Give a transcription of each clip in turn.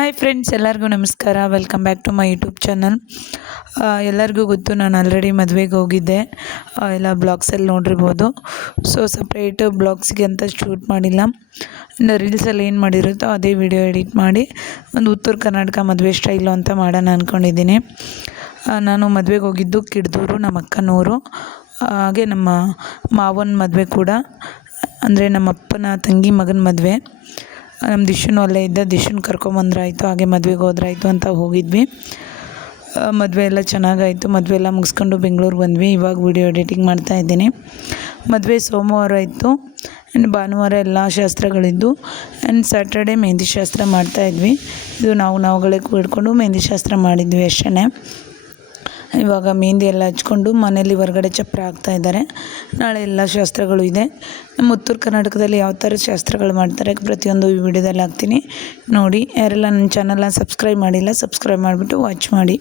Hi friends, ಎಲ್ಲರಿಗೂ ನಮಸ್ಕಾರ. Welcome back to my YouTube channel. ಎಲ್ಲರಿಗೂ ಗೊತ್ತು, ನಾನು ಆಲ್ರೆಡಿ ಮದುವೆಗೆ ಹೋಗಿದ್ದೆ. ಎಲ್ಲ ಬ್ಲಾಗ್ಸಲ್ಲಿ ನೋಡಿರ್ಬೋದು. ಸೊ ಸಪ್ರೇಟ್ ಬ್ಲಾಗ್ಸ್ಗೆ ಅಂತ ಶೂಟ್ ಮಾಡಿಲ್ಲ. ಇನ್ನು ರೀಲ್ಸಲ್ಲಿ ಏನು ಮಾಡಿರುತ್ತೋ ಅದೇ ವಿಡಿಯೋ ಎಡಿಟ್ ಮಾಡಿ ಒಂದು ಉತ್ತರ ಕರ್ನಾಟಕ ಮದುವೆ ಸ್ಟೈಲು ಅಂತ ಮಾಡೋಣ ಅಂದ್ಕೊಂಡಿದ್ದೀನಿ. ನಾನು ಮದುವೆಗೆ ಹೋಗಿದ್ದು ಕಿಡ್ದೂರು, ನಮ್ಮ ಅಕ್ಕನೂರು. ಹಾಗೆ ನಮ್ಮ ಮಾವನ ಮದುವೆ ಕೂಡ, ಅಂದರೆ ನಮ್ಮ ಅಪ್ಪನ ತಂಗಿ ಮಗನ ಮದುವೆ. ನಮ್ಮ ದಿಶುನು ಅಲ್ಲೇ ಇದ್ದ, ದಿಶುನ ಕರ್ಕೊಂಬಂದ್ರಾಯ್ತು, ಹಾಗೆ ಮದುವೆಗೆ ಹೋದ್ರಾಯ್ತು ಅಂತ ಹೋಗಿದ್ವಿ. ಮದುವೆ ಎಲ್ಲ ಚೆನ್ನಾಗಾಯಿತು. ಮದುವೆ ಎಲ್ಲ ಮುಗಿಸ್ಕೊಂಡು ಬೆಂಗಳೂರಿಗೆ ಬಂದ್ವಿ. ಇವಾಗ ವಿಡಿಯೋ ಎಡಿಟಿಂಗ್ ಮಾಡ್ತಾಯಿದ್ದೀನಿ. ಮದುವೆ ಸೋಮವಾರ ಇತ್ತು, ಆ್ಯಂಡ್ ಭಾನುವಾರ ಎಲ್ಲ ಶಾಸ್ತ್ರಗಳಿದ್ದು, ಆ್ಯಂಡ್ ಸ್ಯಾಟರ್ಡೇ ಮೆಹಂದಿ ಶಾಸ್ತ್ರ ಮಾಡ್ತಾಯಿದ್ವಿ. ಇದು ನಾವುಗಳೇ ಕೂಡ್ಕೊಂಡು ಮೆಹಂದಿ ಶಾಸ್ತ್ರ ಮಾಡಿದ್ವಿ ಅಷ್ಟೇ. ಇವಾಗ ಮೆಹಂದಿ ಎಲ್ಲ ಹಚ್ಕೊಂಡು ಮನೇಲಿ ಹೊರಗಡೆ ಚಪ್ಪರ ಹಾಕ್ತಾಯಿದ್ದಾರೆ. ನಾಳೆ ಎಲ್ಲ ಶಾಸ್ತ್ರಗಳು ಇದೆ. ನಮ್ಮ ಉತ್ತರ ಕರ್ನಾಟಕದಲ್ಲಿ ಯಾವ ಥರ ಶಾಸ್ತ್ರಗಳು ಮಾಡ್ತಾರೆ ಪ್ರತಿಯೊಂದು ಈ ವಿಡಿಯೋದಲ್ಲಿ ಹಾಕ್ತೀನಿ ನೋಡಿ. ಯಾರೆಲ್ಲ ನನ್ನ ಚಾನಲ್ನ ಸಬ್ಸ್ಕ್ರೈಬ್ ಮಾಡಿಲ್ಲ, ಸಬ್ಸ್ಕ್ರೈಬ್ ಮಾಡಿಬಿಟ್ಟು ವಾಚ್ ಮಾಡಿ.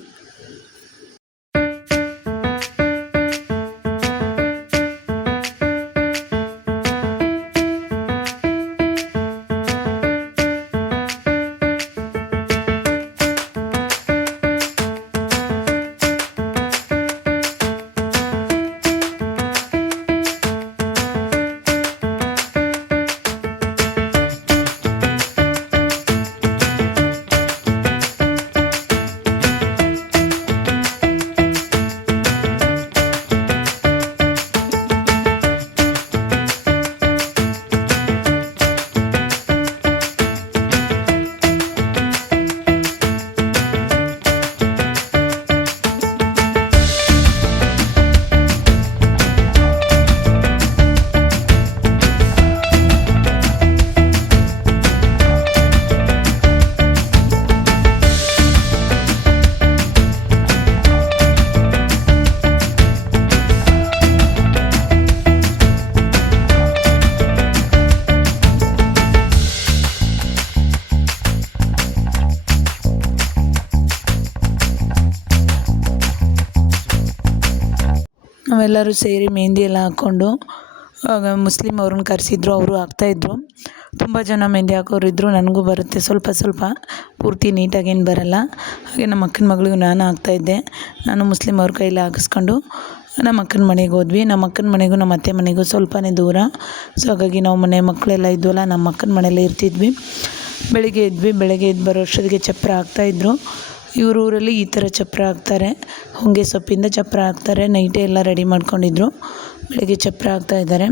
ನಾವೆಲ್ಲರೂ ಸೇರಿ ಮೆಹಂದಿ ಎಲ್ಲ ಹಾಕ್ಕೊಂಡು, ಮುಸ್ಲಿಮ್ ಅವ್ರನ್ನ ಕರೆಸಿದ್ರು, ಅವರು ಹಾಕ್ತಾಯಿದ್ರು. ತುಂಬ ಜನ ಮೆಹಂದಿ ಹಾಕೋರಿದ್ರು. ನನಗೂ ಬರುತ್ತೆ ಸ್ವಲ್ಪ ಸ್ವಲ್ಪ, ಪೂರ್ತಿ ನೀಟಾಗೇನು ಬರಲ್ಲ. ಹಾಗೆ ನಮ್ಮ ಅಕ್ಕನ ಮಗಳಿಗೂ ನಾನು ಹಾಕ್ತಾಯಿದ್ದೆ. ನಾನು ಮುಸ್ಲಿಮ್ ಅವ್ರ ಕೈಲಿ ಹಾಕಿಸ್ಕೊಂಡು ನಮ್ಮ ಅಕ್ಕನ ಮನೆಗೆ ಹೋದ್ವಿ. ನಮ್ಮ ಅಕ್ಕನ ಮನೆಗೂ ನಮ್ಮ ಅತ್ತೆ ಮನೆಗೂ ಸ್ವಲ್ಪನೇ ದೂರ. ಸೊ ಹಾಗಾಗಿ ನಾವು ಮಕ್ಕಳೆಲ್ಲ ಇದ್ವಲ್ಲ, ನಮ್ಮ ಅಕ್ಕನ ಮನೆಯಲ್ಲೇ ಇರ್ತಿದ್ವಿ. ಬೆಳಗ್ಗೆ ಎದ್ದು ಬರೋ ಅಷ್ಟೊತ್ತಿಗೆ ಚಪ್ಪರ ಹಾಕ್ತಾಯಿದ್ರು. ಇವ್ರ ಊರಲ್ಲಿ ಈ ಥರ ಚಪ್ಪರ ಹಾಕ್ತಾರೆ, ಹೊಂಗೆ ಸೊಪ್ಪಿಂದ ಚಪ್ಪರ ಹಾಕ್ತಾರೆ. ನೈಟೇ ಎಲ್ಲ ರೆಡಿ ಮಾಡ್ಕೊಂಡಿದ್ರು, ಬೆಳಗ್ಗೆ ಚಪ್ಪರ ಹಾಕ್ತಾಯಿದ್ದಾರೆ.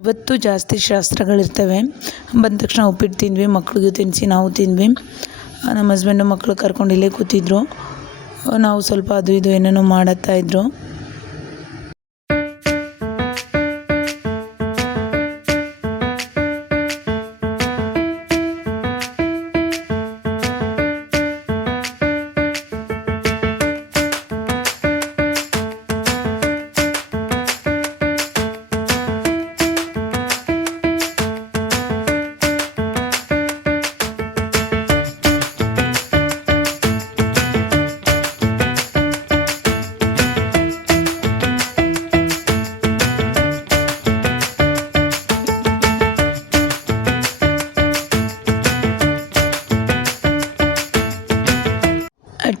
ಇವತ್ತು ಜಾಸ್ತಿ ಶಾಸ್ತ್ರಗಳಿರ್ತವೆ. ಬಂದ ತಕ್ಷಣ ಉಪ್ಪಿಟ್ಟು ತಿಂದ್ವಿ, ಮಕ್ಳಿಗೂ ತಿನ್ನಿಸಿ ನಾವು ತಿಂದ್ವಿ. ನಮ್ಮ ಹಸ್ಬೆಂಡು ಮಕ್ಕಳು ಕರ್ಕೊಂಡು ಇಲ್ಲೇ ಕೂತಿದ್ರು. ನಾವು ಸ್ವಲ್ಪ ಅದು ಇದು ಏನೇನೋ ಮಾಡತ್ತಾಯಿದ್ರು.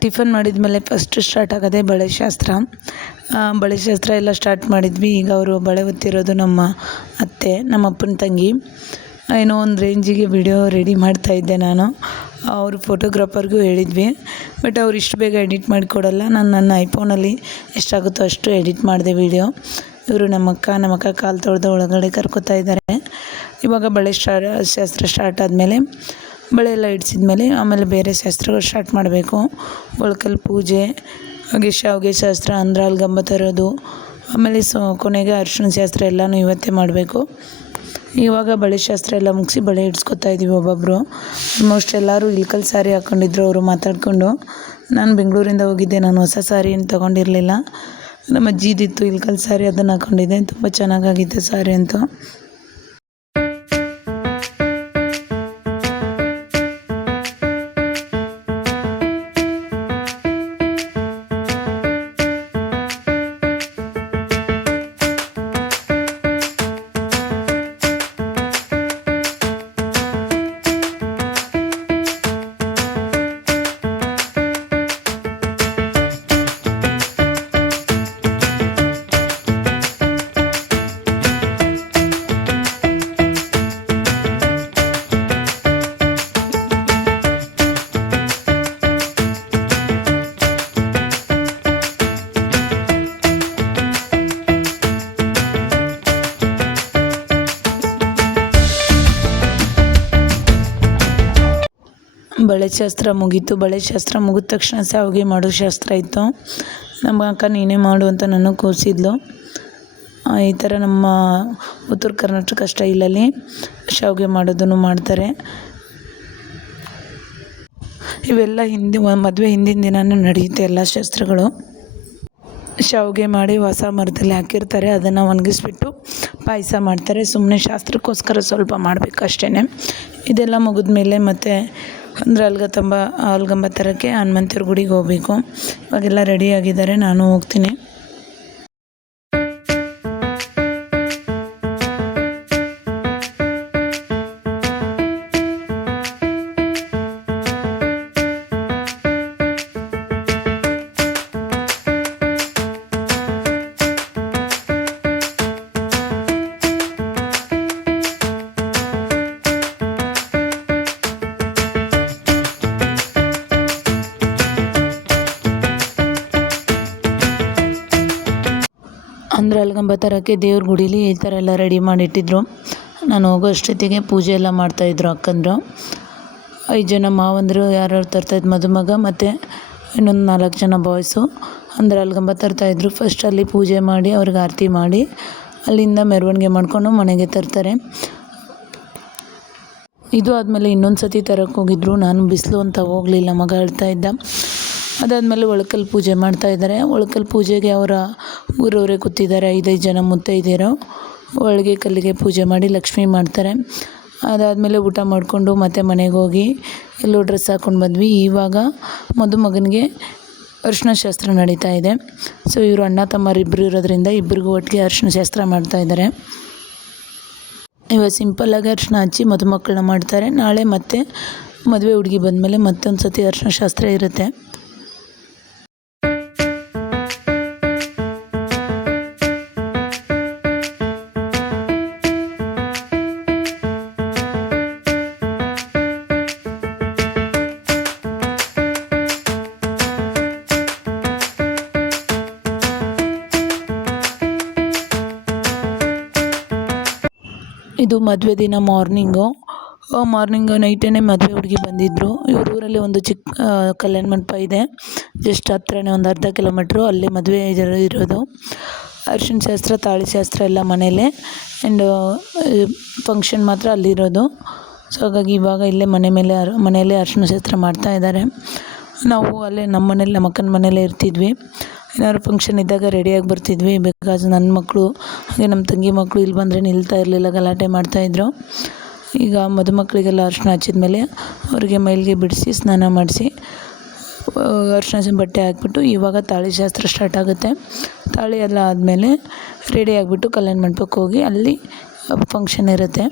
ಟಿಫನ್ ಮಾಡಿದ ಮೇಲೆ ಫಸ್ಟ್ ಸ್ಟಾರ್ಟ್ ಆಗೋದೇ ಬಳೆ ಶಾಸ್ತ್ರ. ಬಳೆ ಶಾಸ್ತ್ರ ಎಲ್ಲ ಸ್ಟಾರ್ಟ್ ಮಾಡಿದ್ವಿ. ಈಗ ಅವರು ಬಳೆ ಹೊತ್ತಿರೋದು ನಮ್ಮ ಅತ್ತೆ, ನಮ್ಮ ಅಪ್ಪನ ತಂಗಿ. ಏನೋ ಒಂದು ರೇಂಜಿಗೆ ವಿಡಿಯೋ ರೆಡಿ ಮಾಡ್ತಾಯಿದ್ದೆ ನಾನು. ಅವರು ಫೋಟೋಗ್ರಾಫರ್ಗೂ ಹೇಳಿದ್ವಿ, ಬಟ್ ಅವ್ರು ಇಷ್ಟು ಬೇಗ ಎಡಿಟ್ ಮಾಡಿಕೊಡಲ್ಲ. ನಾನು ನನ್ನ ಐಫೋನಲ್ಲಿ ಎಷ್ಟಾಗುತ್ತೋ ಅಷ್ಟು ಎಡಿಟ್ ಮಾಡಿದೆ ವಿಡಿಯೋ. ಇವರು ನಮ್ಮ ಅಕ್ಕ ಕಾಲು ತೊಳೆದು ಒಳಗಡೆ ಕರ್ಕೋತಾ ಇದ್ದಾರೆ. ಇವಾಗ ಬಳೆ ಶಾಸ್ತ್ರ ಸ್ಟಾರ್ಟ್ ಆದಮೇಲೆ, ಬಳೆ ಎಲ್ಲ ಇಡಿಸಿದ್ಮೇಲೆ ಆಮೇಲೆ ಬೇರೆ ಶಾಸ್ತ್ರಗಳು ಸ್ಟಾರ್ಟ್ ಮಾಡಬೇಕು. ಒಳಕಲ್ಲಿ ಪೂಜೆ, ಹಾಗೆ ಶಾವಿಗೆ ಶಾಸ್ತ್ರ, ಅಂದ್ರಲ್ಲಿ ಗಂಬ ತರೋದು, ಆಮೇಲೆ ಕೊನೆಗೆ ಅರಿಶಿಣ ಶಾಸ್ತ್ರ ಎಲ್ಲನೂ ಇವತ್ತೇ ಮಾಡಬೇಕು. ಇವಾಗ ಬಳೆ ಶಾಸ್ತ್ರ ಎಲ್ಲ ಮುಗಿಸಿ ಬಳೆ ಇಡ್ಸ್ಕೊತಾ ಇದ್ದೀವಿ ಒಬ್ಬೊಬ್ಬರು. ಆಲ್ಮೋಸ್ಟ್ ಎಲ್ಲರೂ ಇಳ್ಕಲ್ ಸ್ಯಾರಿ ಹಾಕ್ಕೊಂಡಿದ್ರು. ಅವರು ಮಾತಾಡಿಕೊಂಡು, ನಾನು ಬೆಂಗಳೂರಿಂದ ಹೋಗಿದ್ದೆ, ನಾನು ಹೊಸ ಸ್ಯಾರಿ ಏನು ತೊಗೊಂಡಿರಲಿಲ್ಲ. ನಮ್ಮ ಅಜ್ಜಿದಿತ್ತು ಇಳ್ಕಲ್ ಸ್ಯಾರಿ, ಅದನ್ನು ಹಾಕ್ಕೊಂಡಿದ್ದೆ. ತುಂಬ ಚೆನ್ನಾಗಾಗಿತ್ತು ಸ್ಯಾರಿ ಅಂತೂ. ಬಳೆ ಶಾಸ್ತ್ರ ಮುಗೀತು. ಬಳೆ ಶಾಸ್ತ್ರ ಮುಗಿದ ತಕ್ಷಣ ಶಾವಿಗೆ ಮಾಡೋ ಶಾಸ್ತ್ರ ಇತ್ತು. ನಮ್ಮ ಅಕ್ಕ ನೀನೇ ಮಾಡು ಅಂತ ನನ್ನ ಕೂರಿಸಿದ್ಲು. ಈ ಥರ ನಮ್ಮ ಉತ್ತರ ಕರ್ನಾಟಕ ಸ್ಟೈಲಲ್ಲಿ ಶಾವಿಗೆ ಮಾಡೋದನ್ನು ಮಾಡ್ತಾರೆ. ಇವೆಲ್ಲ ಮದುವೆ ಹಿಂದಿನ ದಿನವೂ ನಡೆಯುತ್ತೆ ಎಲ್ಲ ಶಾಸ್ತ್ರಗಳು. ಶಾವಿಗೆ ಮಾಡಿ ಹೊಸ ಮರದಲ್ಲಿ ಹಾಕಿರ್ತಾರೆ, ಅದನ್ನು ಒಣಗಿಸ್ಬಿಟ್ಟು ಪಾಯಸ ಮಾಡ್ತಾರೆ. ಸುಮ್ಮನೆ ಶಾಸ್ತ್ರಕ್ಕೋಸ್ಕರ ಸ್ವಲ್ಪ ಮಾಡಬೇಕು ಅಷ್ಟೇ. ಇದೆಲ್ಲ ಮುಗಿದ್ಮೇಲೆ ಮತ್ತೆ ಅಂದರೆ ಅಲ್ಗಂಬ ತರೋಕ್ಕೆ ಹನುಮಂತರ ಗುಡಿಗೆ ಹೋಗಬೇಕು. ಇವಾಗೆಲ್ಲ ರೆಡಿಯಾಗಿದ್ದಾರೆ, ನಾನು ಹೋಗ್ತೀನಿ. ಅಂದರೆ ಅಲ್ಗಂಬ ತರೋಕ್ಕೆ ದೇವ್ರ ಗುಡೀಲಿ ಈ ಥರ ಎಲ್ಲ ರೆಡಿ ಮಾಡಿಟ್ಟಿದ್ರು. ನಾನು ಹೋಗೋ ಅಷ್ಟೊತ್ತಿಗೆ ಪೂಜೆ ಎಲ್ಲ ಮಾಡ್ತಾಯಿದ್ರು ಅಕ್ಕಂದರು. 5 ಜನ ಮಾವಂದರು ಯಾರ್ಯಾರು ತರ್ತಾಯಿದ್ದು ಮದುಮಗ ಮತ್ತು ಇನ್ನೊಂದು 4 ಜನ ಬಾಯ್ಸು ಅಂದರೆ ಅಲ್ಗಂಬ ತರ್ತಾಯಿದ್ರು. ಫಸ್ಟ್ ಅಲ್ಲಿ ಪೂಜೆ ಮಾಡಿ ಅವ್ರಿಗೆ ಆರತಿ ಮಾಡಿ ಅಲ್ಲಿಂದ ಮೆರವಣಿಗೆ ಮಾಡಿಕೊಂಡು ಮನೆಗೆ ತರ್ತಾರೆ. ಇದು ಆದಮೇಲೆ ಇನ್ನೊಂದು ಸತಿ ತರಕ್ಕೆ ಹೋಗಿದ್ರು. ನಾನು ಬಿಸಿಲು ಅಂತ ಹೋಗಲಿಲ್ಲ, ಮಗ ಅಳ್ತಾ ಇದ್ದ. ಅದಾದಮೇಲೆ ಒಳಕಲ್ಲಿ ಪೂಜೆ ಮಾಡ್ತಾಯಿದ್ದಾರೆ. ಒಳಕಲ್ಲಿ ಪೂಜೆಗೆ ಅವರ ಊರವರೇ ಕೂತಿದ್ದಾರೆ. 5 ಜನ ಮುತ್ತೈದೆಯರು ಒಳಗೆ ಕಲ್ಲಿಗೆ ಪೂಜೆ ಮಾಡಿ ಲಕ್ಷ್ಮಿ ಮಾಡ್ತಾರೆ. ಅದಾದಮೇಲೆ ಊಟ ಮಾಡಿಕೊಂಡು ಮತ್ತೆ ಮನೆಗೆ ಹೋಗಿ ಎಲ್ಲೋ ಡ್ರೆಸ್ ಹಾಕ್ಕೊಂಡು ಬಂದ್ವಿ. ಇವಾಗ ಮದುಮಗನಿಗೆ ಅರಿಶಿನ ಶಾಸ್ತ್ರ ನಡೀತಾ ಇದೆ. ಸೊ ಇವರು ಅಣ್ಣ ತಮ್ಮರು ಇಬ್ಬರು ಇರೋದ್ರಿಂದ ಇಬ್ಬರಿಗೂ ಒಟ್ಟಿಗೆ ಅರಿಶಿನ ಶಾಸ್ತ್ರ ಮಾಡ್ತಾಯಿದ್ದಾರೆ. ಇವಾಗ ಸಿಂಪಲ್ಲಾಗಿ ಅರಿಶಿನ ಹಚ್ಚಿ ಮದುಮಕ್ಕಳನ್ನ ಮಾಡ್ತಾರೆ. ನಾಳೆ ಮತ್ತೆ ಮದುವೆ ಹುಡುಗಿ ಬಂದಮೇಲೆ ಮತ್ತೊಂದು ಸತಿ ಅರಿಶಿನ ಶಾಸ್ತ್ರ ಇರುತ್ತೆ. ಇದು ಮದುವೆ ದಿನ ಮಾರ್ನಿಂಗು ನೈಟೇ ಮದುವೆ ಹುಡುಗಿ ಬಂದಿದ್ದರು. ಇವ್ರ ಊರಲ್ಲಿ ಒಂದು ಚಿಕ್ಕ ಕಲ್ಯಾಣ ಮಂಟಪ ಇದೆ, ಜಸ್ಟ್ ಹತ್ರನೇ ಒಂದು ಅರ್ಧ ಕಿಲೋಮೀಟ್ರು. ಅಲ್ಲಿ ಮದುವೆ ಇರೋದು. ಅರಿಶಿನ ಶಾಸ್ತ್ರ ತಾಳಿ ಶಾಸ್ತ್ರ ಎಲ್ಲ ಮನೇಲೇ, ಆ್ಯಂಡ್ ಫಂಕ್ಷನ್ ಮಾತ್ರ ಅಲ್ಲಿರೋದು. ಸೊ ಹಾಗಾಗಿ ಇವಾಗ ಇಲ್ಲೇ ಮನೆಯಲ್ಲೇ ಅರಿಶಿನ ಶಾಸ್ತ್ರ ಮಾಡ್ತಾಯಿದ್ದಾರೆ. ನಾವು ಅಲ್ಲೇ ನಮ್ಮ ಮನೇಲಿ ನಮ್ಮ ಅಕ್ಕನ ಮನೇಲೇ ಇರ್ತಿದ್ವಿ. ಏನಾದ್ರು ಫಂಕ್ಷನ್ ಇದ್ದಾಗ ರೆಡಿಯಾಗಿ ಬರ್ತಿದ್ವಿ. ಬಿಕಾಸ್ ನನ್ನ ಮಕ್ಕಳು ಹಾಗೆ ನಮ್ಮ ತಂಗಿ ಮಕ್ಕಳು ಇಲ್ಲಿ ಬಂದರೆ ನಿಲ್ತಾ ಇರಲಿಲ್ಲ, ಗಲಾಟೆ ಮಾಡ್ತಾಯಿದ್ರು. ಈಗ ಮದುಮಕ್ಕಳಿಗೆಲ್ಲ ಅರಿಶಿನ ಹಚ್ಚಿದ್ಮೇಲೆ ಅವ್ರಿಗೆ ಮೈಲಿಗೆ ಬಿಡಿಸಿ ಸ್ನಾನ ಮಾಡಿಸಿ ಅರಿಶಿನ ಬಟ್ಟೆ ಹಾಕ್ಬಿಟ್ಟು ಇವಾಗ ತಾಳಿ ಶಾಸ್ತ್ರ ಸ್ಟಾರ್ಟ್ ಆಗುತ್ತೆ. ತಾಳಿ ಎಲ್ಲ ಆದಮೇಲೆ ರೆಡಿ ಆಗಿಬಿಟ್ಟು ಕಲ್ಯಾಣ ಮಂಟಪಕ್ಕೆ ಹೋಗಿ ಅಲ್ಲಿ ಫಂಕ್ಷನ್ ಇರುತ್ತೆ.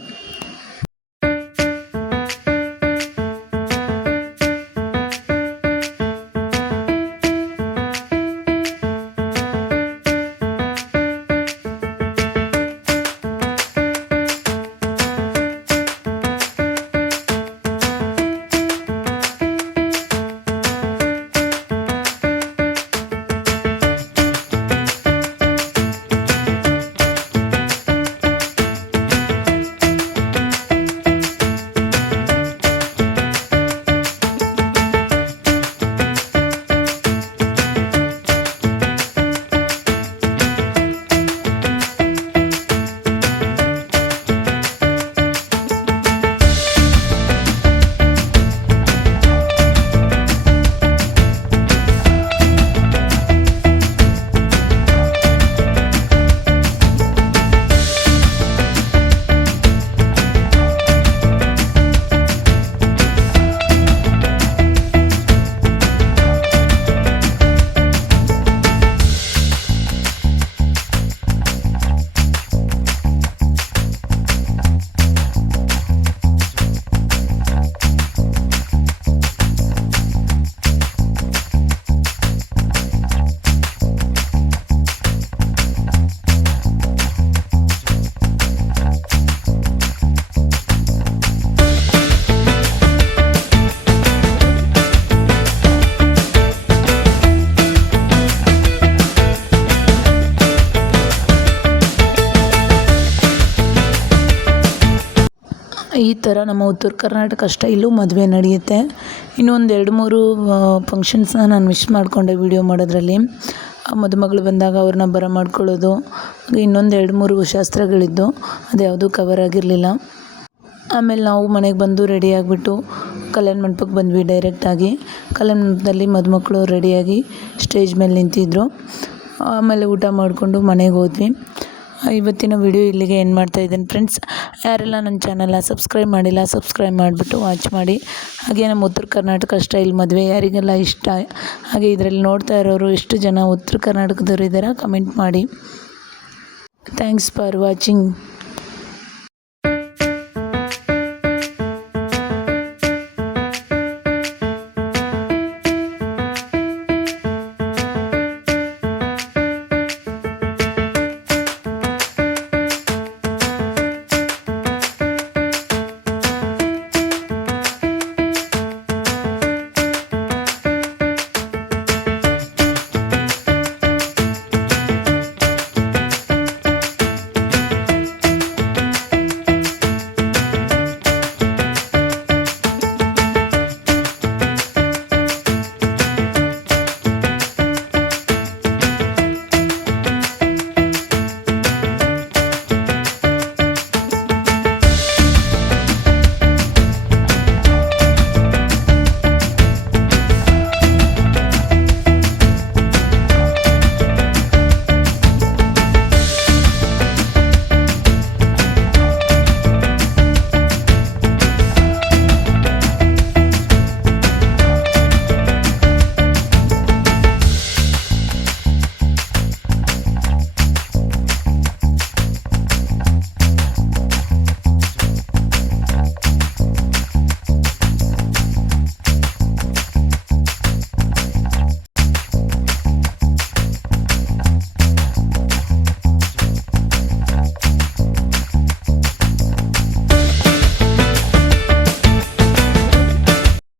ಥರ ನಮ್ಮ ಉತ್ತರ ಕರ್ನಾಟಕ ಸ್ಟೈಲು ಮದುವೆ ನಡೆಯುತ್ತೆ. ಇನ್ನೊಂದು 2-3 ಫಂಕ್ಷನ್ಸ್ನ ನಾನು ಮಿಸ್ ಮಾಡಿಕೊಂಡೆ ವೀಡಿಯೋ ಮಾಡೋದ್ರಲ್ಲಿ. ಮದುಮಗಳು ಬಂದಾಗ ಅವ್ರನ್ನ ಬರಮಾಡ್ಕೊಳ್ಳೋದು, ಇನ್ನೊಂದು 2-3 ಶಾಸ್ತ್ರಗಳಿದ್ದು ಅದ್ಯಾವುದೂ ಕವರ್ ಆಗಿರಲಿಲ್ಲ. ಆಮೇಲೆ ನಾವು ಮನೆಗೆ ಬಂದು ರೆಡಿ ಆಗಿಬಿಟ್ಟು ಕಲ್ಯಾಣ ಮಂಟಪಕ್ಕೆ ಬಂದ್ವಿ ಡೈರೆಕ್ಟಾಗಿ. ಕಲ್ಯಾಣ ಮಂಟಪದಲ್ಲಿ ಮದುಮಕ್ಕಳು ರೆಡಿಯಾಗಿ ಸ್ಟೇಜ್ ಮೇಲೆ ನಿಂತಿದ್ದರು. ಆಮೇಲೆ ಊಟ ಮಾಡಿಕೊಂಡು ಮನೆಗೆ ಹೋದ್ವಿ. ಇವತ್ತಿನ ವಿಡಿಯೋ ಇಲ್ಲಿಗೆ ಎಂಡ್ ಮಾಡ್ತಾಯಿದ್ದೀನಿ ಫ್ರೆಂಡ್ಸ್. ಯಾರೆಲ್ಲ ನನ್ನ ಚಾನಲ್ನ ಸಬ್ಸ್ಕ್ರೈಬ್ ಮಾಡಿಲ್ಲ ಸಬ್ಸ್ಕ್ರೈಬ್ ಮಾಡಿಬಿಟ್ಟು ವಾಚ್ ಮಾಡಿ. ಹಾಗೆ ನಮ್ಮ ಉತ್ತರ ಕರ್ನಾಟಕ ಸ್ಟೈಲ್ ಮದುವೆ ಯಾರಿಗೆಲ್ಲ ಇಷ್ಟ, ಹಾಗೆ ಇದರಲ್ಲಿ ನೋಡ್ತಾ ಇರೋರು ಎಷ್ಟು ಜನ ಉತ್ತರ ಕರ್ನಾಟಕದವ್ರು ಇದ್ದಾರಾ ಕಮೆಂಟ್ ಮಾಡಿ. Thanks for watching.